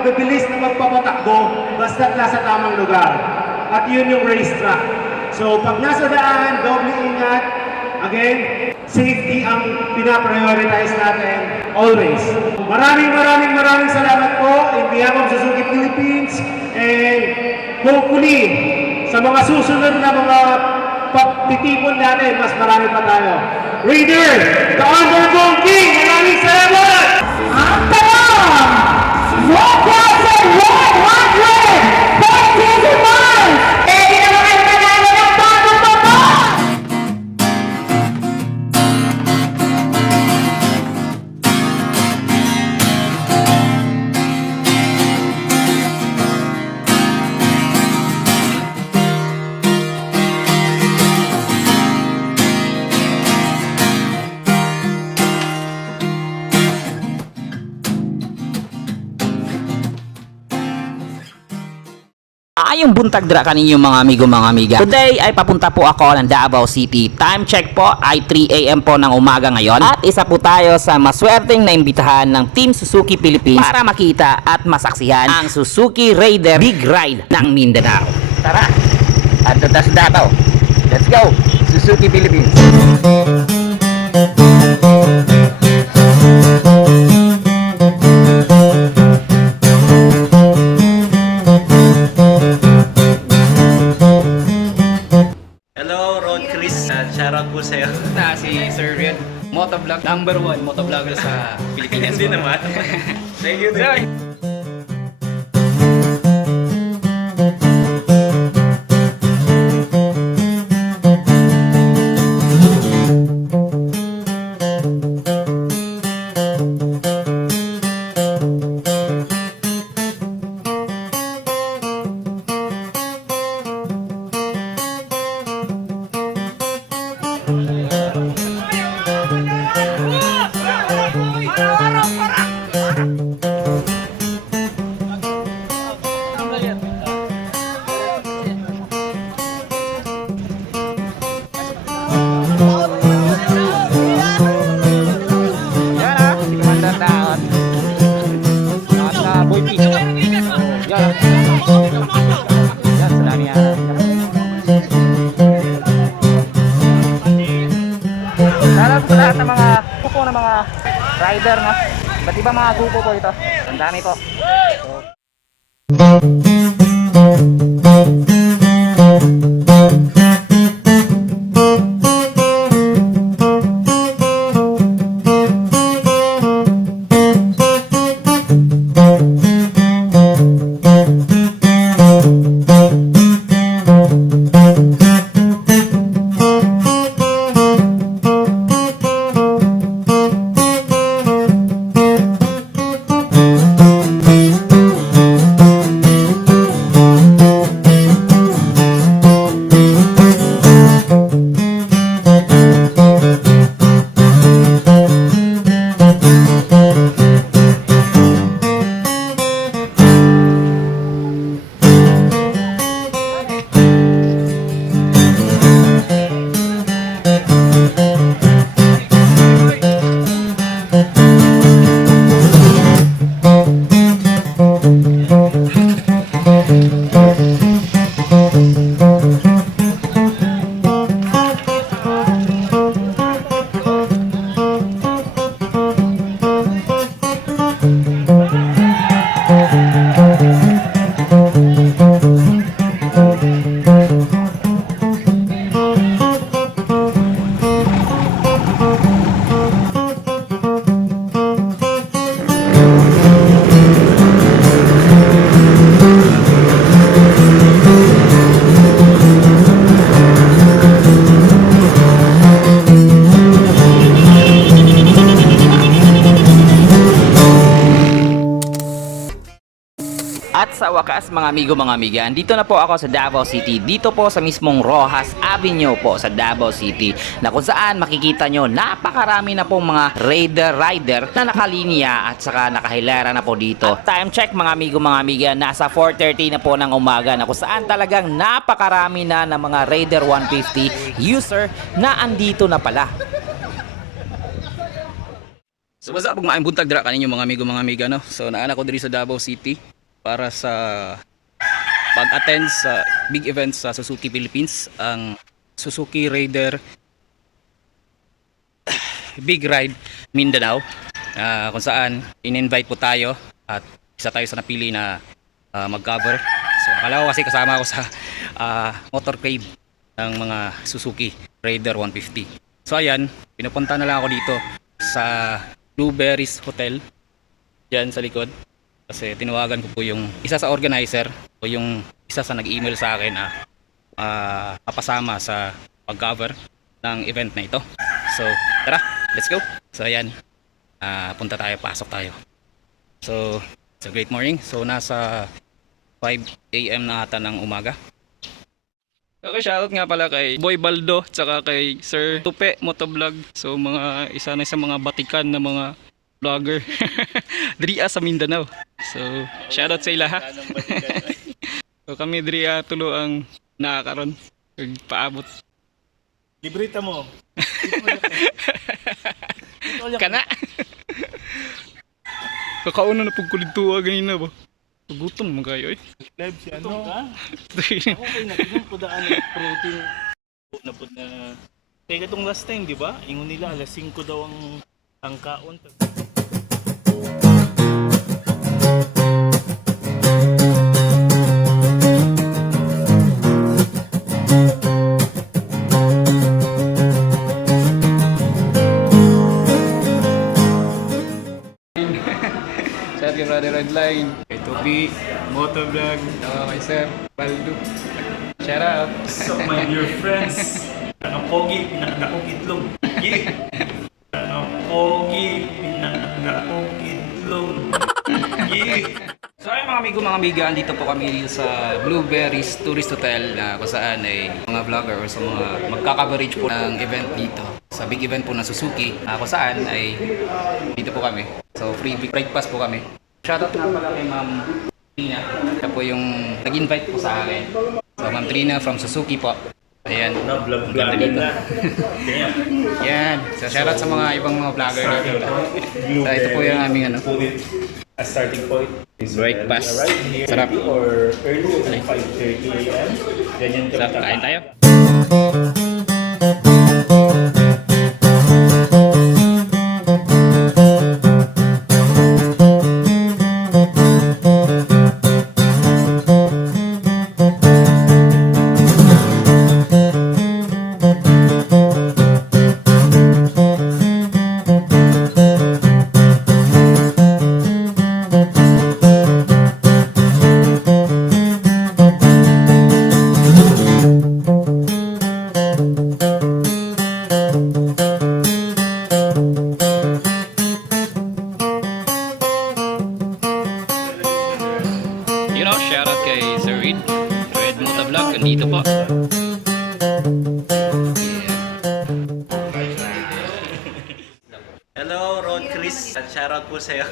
mabibilis na magpapatakbo basta't nasa tamang lugar. At yun yung racetrack. So pag nasa daan, doble ingat. Again, safety ang pinaprioritize natin always. Maraming salamat po in behalf of Suzuki Philippines, and hopefully sa mga susunod na mga pagtitipon natin, mas marami pa tayo. Raider, the Underdog King, maraming salamat! Ang tanong! 1,100 miles! Pwede na mga nanalo ng bagong motor! Ayong buntag dra kaninyong mga amigo mga amiga. Today ay papunta po ako ng Davao City. Time check po ay 3 AM po ng umaga ngayon. At isa po tayo sa maswerteng na imbitahan ng Team Suzuki Philippines para makita at masaksihan ang Suzuki Raider Big Ride ng Mindanao. Tara! At tas Davao. Let's go! Suzuki Philippines. Shoutout po sa'yo. Si Sir Rian, motovlog, #1 motovlogger sa Pilipinas. Hindi naman. Thank you. Lahat ng mga grupo ng mga rider, no? Ba't iba mga grupo po ito? Ang dami po. At sa wakas mga amigo mga amiga, dito na po ako sa Davao City. Dito po sa mismong Rojas Avenue po sa Davao City, na kung saan makikita nyo napakarami na pong mga rider na nakalinya at saka nakahilera na po dito. At time check mga amigo mga amiga, nasa 4:30 na po ng umaga, na kung saan talagang napakarami na ng mga Raider 150 user na andito na pala. So basta pag maayong buntag dira kaninyo mga amigo mga amiga no. So naana ko diri sa Davao City para sa pag-attend sa big event sa Suzuki Philippines, ang Suzuki Raider Big Ride Mindanao, kung saan in-invite po tayo at isa tayo sa napili na mag-cover. So akala ko kasi kasama ako sa motorcade ng mga Suzuki Raider 150. So ayan, pinupunta na lang ako dito sa Blueberries Hotel dyan sa likod kasi tinawagan ko po yung isa sa organizer o yung isa sa nag-email sa akin na papasama sa pag-cover ng event na ito. So tara, let's go. So ayan, punta tayo, pasok tayo. So it's a great morning. So nasa 5 AM na ata ng umaga. Okay, shoutout nga pala kay Boy Baldo tsaka kay Sir Tupe Motovlog. So mga isa na sa mga batikan na mga vlogger Dria sa Mindanao. So shoutout sa ila ha. So kami Dria tulo ang nakakaron paabot. Librita mo. Kana. Kakauna na pagkulit tuwa ganina ba? Gutom mo kayo eh. Live si ano? Ako kay nakinom po daan ng protein. Na po na. Kaya itong last time, di ba? Ingon nila, alas 5 daw ang kaon. Shout kay Brother Redline, kay Toby, Motovlog. kay Sir Baldo. Shout out. So my dear friends. Nakapogi, pinakakong itlog. Yeah. Nakapogi, pinakakong itlog. Yeah. So ayun mga amigo, mga amiga, andito po kami sa Blueberries Tourist Hotel na kung saan ay mga vlogger or sa mga magka-coverage po ng event dito. Sa big event po ng Suzuki, kung saan ay dito po kami. So free breakfast po kami. Shoutout nga pala kay Ma'am Trina. Siya po yung nag-invite po sa akin. So Ma'am Trina from Suzuki po. Ayan, ang ganda dito. Yan, so shoutout sa mga ibang mga vlogger dito. So ito po yung aming ano, Put it as starting point. Is breakfast. Arrive here Sarap. or early at 5:30 AM. Ganyan So kami kain tayo. You know, shoutout kay Sir Red Motovlog, nandito po. Hello, Ron Chris. Shoutout po sa'yo.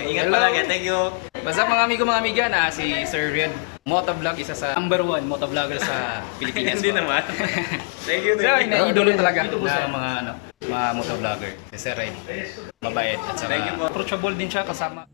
Ingat Hello. palagi. Thank you. Basta mga amigo mga amiga na si Sir Red Motovlog, isa sa number 1 motovlogger sa Pilipinas. Hindi po. naman. Thank you. So, ina-idolo talaga ng mga ano, mga motovlogger. Si Sir Red. Mabait at saka Thank you po. approachable din siya kasama.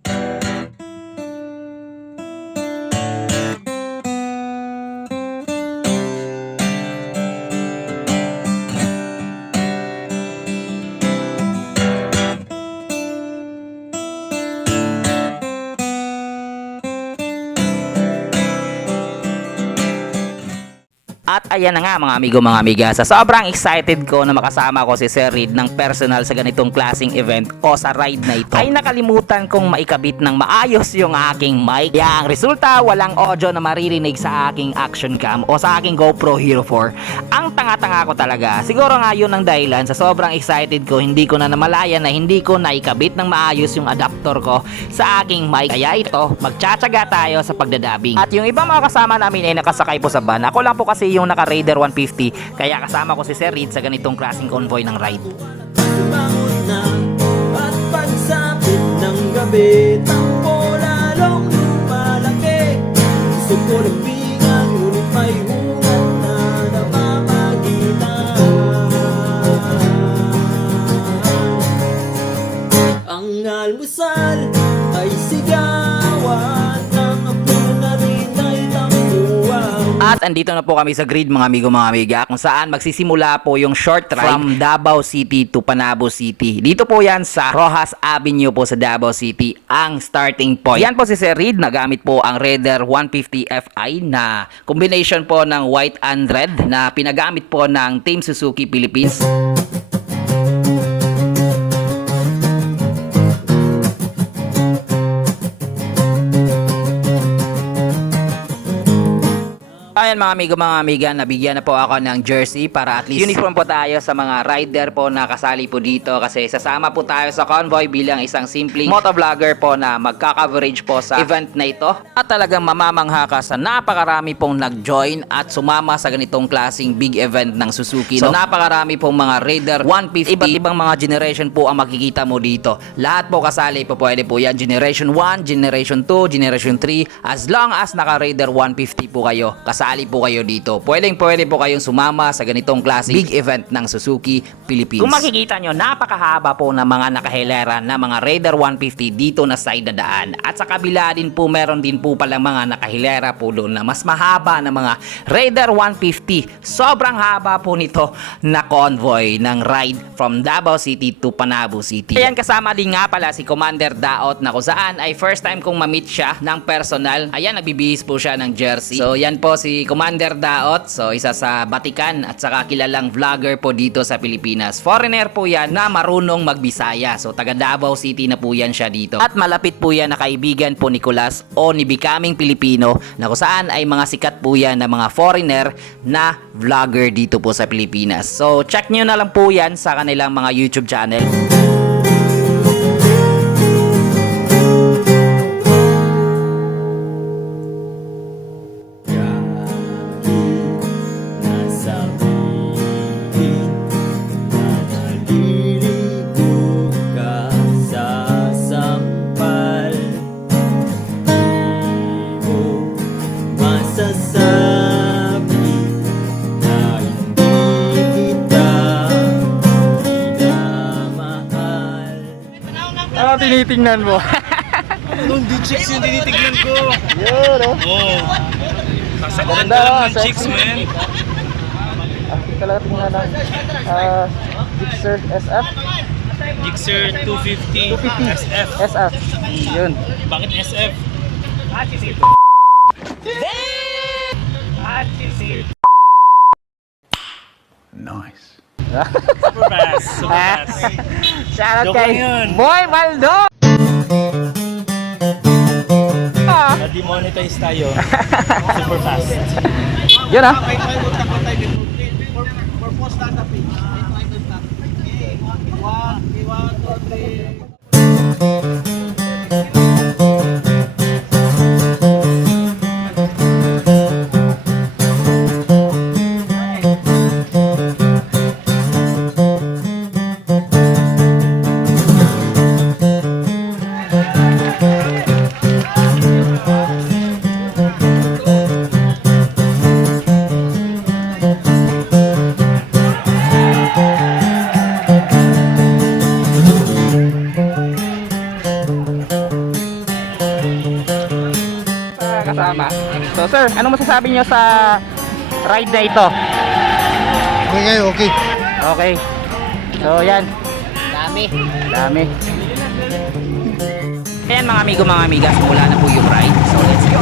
At ayan na nga mga amigo mga amiga, sa sobrang excited ko na makasama ko si Sir Reed ng personal sa ganitong klaseng event o sa ride na ito, ay nakalimutan kong maikabit ng maayos yung aking mic. Kaya ang resulta, walang audio na maririnig sa aking action cam o sa aking GoPro Hero 4. Ang tanga-tanga ko talaga. Siguro nga yun ang dahilan sa sobrang excited ko, hindi ko na namalayan na hindi ko naikabit ng maayos yung adapter ko sa aking mic. Kaya ito, magtsatsaga tayo sa pagdadabing. At yung ibang mga kasama namin ay nakasakay po sa van. Ako lang po kasi yung naka Raider 150, kaya kasama ko si Sir Reed sa ganitong klaseng convoy ng ride. Bangon na at pagsapit ng gabi, tampo lalong lumalaki. Gusto ko lampingan, ngunit may hungat na namamagitan. Ang andito na po kami sa grid mga amigo mga amiga kung saan magsisimula po yung short ride from Davao City to Panabo City. Dito po yan sa Rojas Avenue po sa Davao City ang starting point. Yan po si Sir Reed, nagamit po ang Raider 150 Fi na combination po ng white and red na pinagamit po ng Team Suzuki Philippines. Ayan mga amigo mga amiga, nabigyan na po ako ng jersey para at least uniform po tayo sa mga rider po na kasali po dito kasi sasama po tayo sa convoy bilang isang simpleng motovlogger po na magka-coverage po sa event na ito. At talagang mamamangha ka sa napakarami pong nag-join at sumama sa ganitong klaseng big event ng Suzuki. So napakarami pong mga Raider 150, iba't ibang mga generation po ang makikita mo dito. Lahat po kasali po, pwede po yan Generation 1, Generation 2, Generation 3, as long as naka Raider 150 po kayo. Kasali po kayo dito. Pwede po kayong sumama sa ganitong klase big event ng Suzuki Philippines. Kung makikita nyo, napakahaba po ng mga nakahilera na mga Raider 150 dito na side na daan. At sa kabila din po, meron din po palang mga nakahilera po doon na mas mahaba na mga Raider 150. Sobrang haba po nito na convoy ng ride from Davao City to Panabo City. Ayan, kasama din nga pala si Commander Daot na kung saan ay first time kong ma-meet siya ng personal. Ayan, nagbibihis po siya ng jersey. So yan po si Commander Daot, so isa sa Batikan at saka kilalang vlogger po dito sa Pilipinas. Foreigner po yan na marunong magbisaya. So taga Davao City na po yan siya dito. At malapit po yan na kaibigan po ni Kulas o ni Becoming Pilipino na kung saan ay mga sikat po yan na mga foreigner na vlogger dito po sa Pilipinas. So check nyo na lang po yan sa kanilang mga YouTube channel. Nasa piling na naliligo ka sa sampal. Di mo masasabi na hindi kita minamahal. Ano tinitingnan mo? Nung di chicks yung tinitignan ko. Yun, no? Oo. Sasaktan Ganda, ka lang ng sexy. chicks, man. Talaga tingnan lang. Gixxer SF? Gixxer 250 SF. SF. Yun. Bakit SF? Super fast. Super fast. Shoutout Joke kay lang yun. Boy Maldo! Na-demonetize tayo. Super fast. Yun ah. Kasama. So sir, ano masasabi nyo sa ride na ito? Okay, okay. Okay. So yan. Dami. Ayan mga amigo mga amiga, simula na po yung ride. So let's go!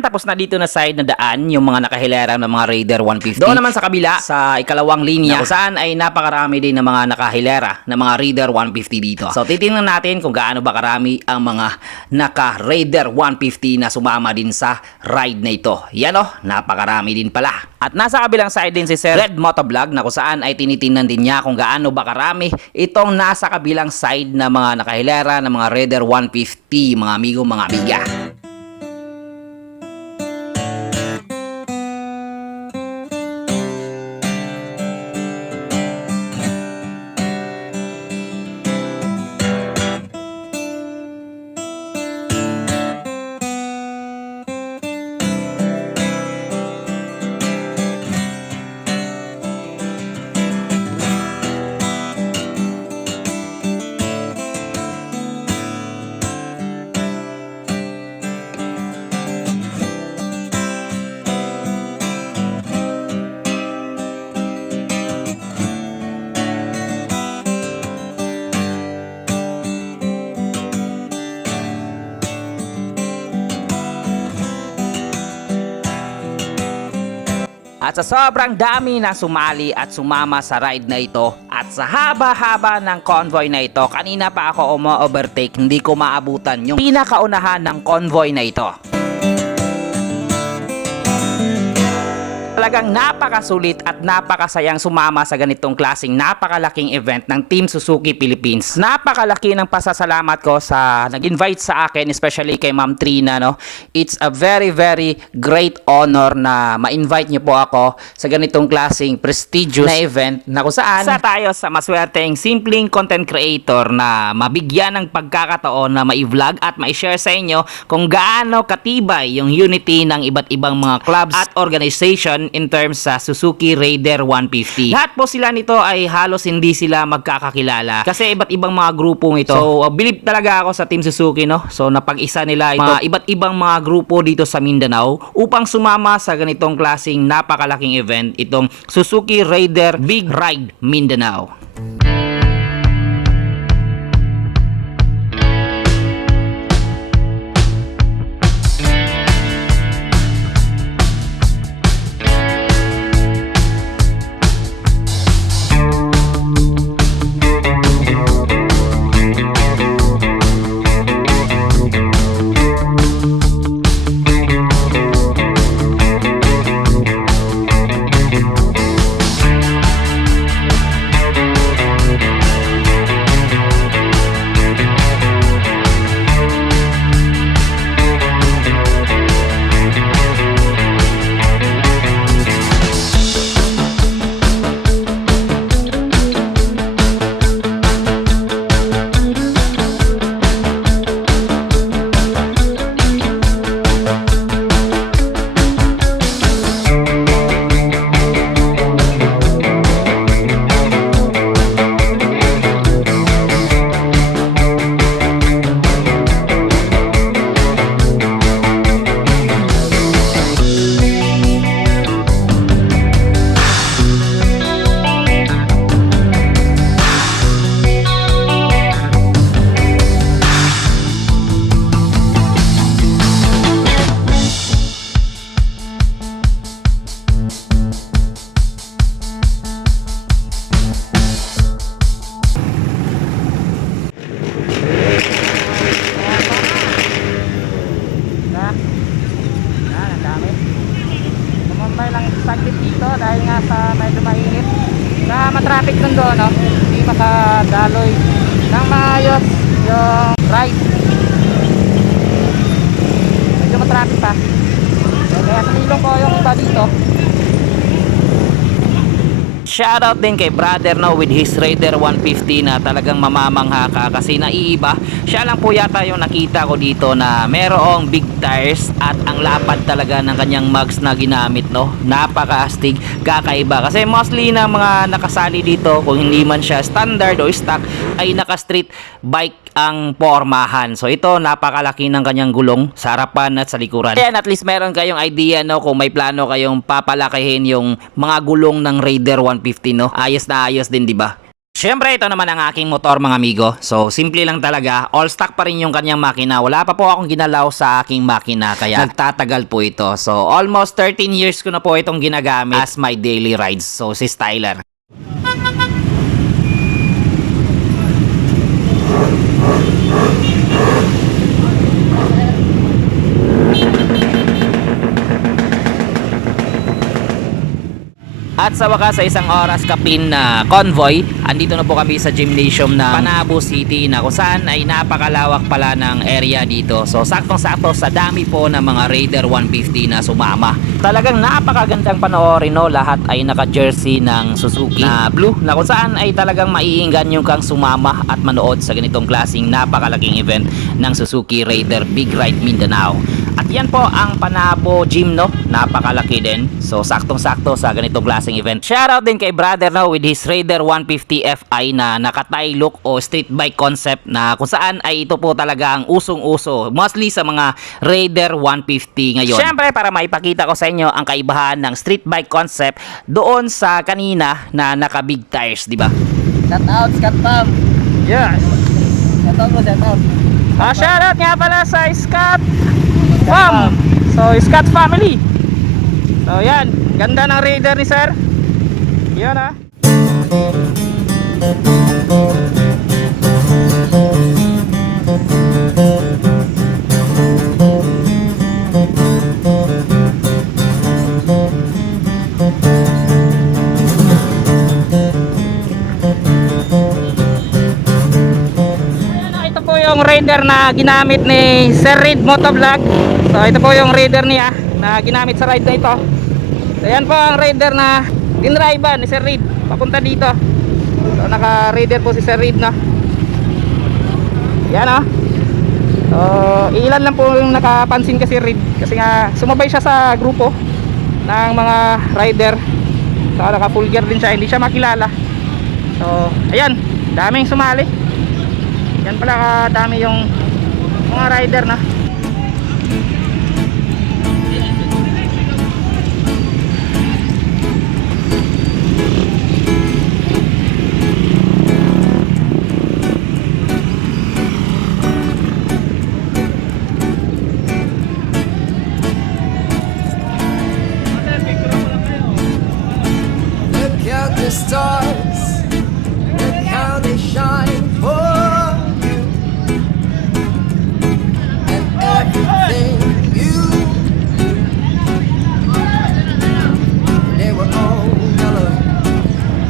Ayan, tapos na dito na side na daan yung mga nakahilera ng mga Raider 150. Doon naman sa kabila, sa ikalawang linya, kung saan ay napakarami din ng mga nakahilera ng mga Raider 150 dito. So titingnan natin kung gaano ba karami ang mga naka-Raider 150 na sumama din sa ride na ito. Yan o, napakarami din pala. At nasa kabilang side din si Sir Red Motovlog na kung saan ay tinitingnan din niya kung gaano ba karami itong nasa kabilang side na mga nakahilera ng mga Raider 150, mga amigo, mga amiga. At sa sobrang dami na sumali at sumama sa ride na ito at sa haba-haba ng convoy na ito, kanina pa ako umo-overtake, hindi ko maabutan yung pinakaunahan ng convoy na ito. Talagang napakasulit at napakasayang sumama sa ganitong klaseng napakalaking event ng Team Suzuki Philippines. Napakalaki ng pasasalamat ko sa nag-invite sa akin, especially kay Ma'am Trina, no? It's a very great honor na ma-invite niyo po ako sa ganitong klaseng prestigious na event na kung saan isa tayo sa maswerteng simpleng content creator na mabigyan ng pagkakataon na ma-vlog at ma-share sa inyo kung gaano katibay yung unity ng iba't ibang mga clubs at organization in terms sa Suzuki Raider 150. Lahat po sila nito ay halos hindi sila magkakakilala kasi iba't ibang mga grupong ito. So, believe talaga ako sa Team Suzuki, no? So, napag-isa nila ito, mga iba't ibang mga grupo dito sa Mindanao upang sumama sa ganitong klaseng napakalaking event, itong Suzuki Raider Big Ride Mindanao. Saglit dito dahil nga sa medyo mainit na matraffic nun doon, no? Hindi makadaloy ng maayos yung ride, medyo matraffic pa, kaya sinilong ko yung iba dito. Shoutout din kay brother, no, with his Raider 150 na talagang mamamangha ka kasi naiiba. Siya lang po yata yung nakita ko dito na merong big tires at ang lapad talaga ng kanyang mugs na ginamit, no. Napaka-astig, kakaiba. Kasi mostly ng mga nakasali dito, kung hindi man siya standard o stock, ay naka-street bike ang pormahan. So ito, napakalaki ng kanyang gulong sa harapan at sa likuran. Ayan, at least meron kayong idea, no, kung may plano kayong papalakihin yung mga gulong ng Raider 150, no. Ayos na ayos din, di ba? Siyempre, ito naman ang aking motor mga amigo. So, simple lang talaga. All stock pa rin yung kanyang makina. Wala pa po akong ginalaw sa aking makina. Kaya nagtatagal po ito. So, almost 13 years ko na po itong ginagamit as my daily rides. So, si Styler. At sa wakas, sa isang oras kapin na convoy, andito na po kami sa gymnasium ng Panabo City na kung saan ay napakalawak pala ng area dito. So saktong-sakto sa dami po ng mga Raider 150 na sumama. Talagang napakagandang panoorin, no? Lahat ay naka-jersey ng Suzuki na blue na kung saan ay talagang maiinggan yung kang sumama at manood sa ganitong klaseng napakalaking event ng Suzuki Raider Big Ride Mindanao. At yan po ang Panabo Gym, no? Napakalaki din. So saktong-sakto sa ganitong klaseng event. Shoutout din kay brother, no, with his Raider 150 Fi na naka-tie look o street bike concept na kung saan ay ito po talaga ang usong-uso mostly sa mga Raider 150 ngayon. Syempre, para maipakita ko sa inyo ang kaibahan ng street bike concept doon sa kanina na naka-big tires, di ba? Shout out, Scott Pam. Yes. Shout out mo, shout out. Shoutout nga pala sa Scott Fam. So, Scott family. So, yan. Ganda ng Raider ni sir. Yan ah. Ito po yung Raider na ginamit ni Sir Reed Motovlog. So ito po yung Raider niya na ginamit sa ride na ito. So yan po ang Raider na dinriban ni Sir Reed papunta dito. So naka Raider po si Sir Reed, no? Yan oh. So ilan lang po yung nakapansin kasi Reed kasi nga sumabay siya sa grupo ng mga rider. So naka full gear din siya, hindi siya makilala. So ayan, daming sumali. Yan pala kadami yung mga rider na. Look out the stars, look how they shine for you, and everything you do. They were all yellow.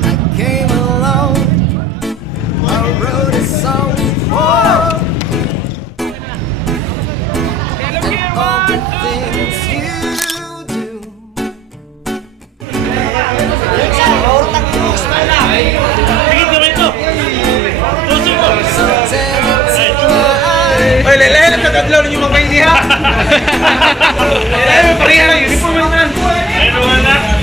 I came along, I wrote a song for you, and all the things you do. Oy, lele, nagkakadlaw ninyo mga kainiha. Lele, parihan ang uniform na. Ayun naman na.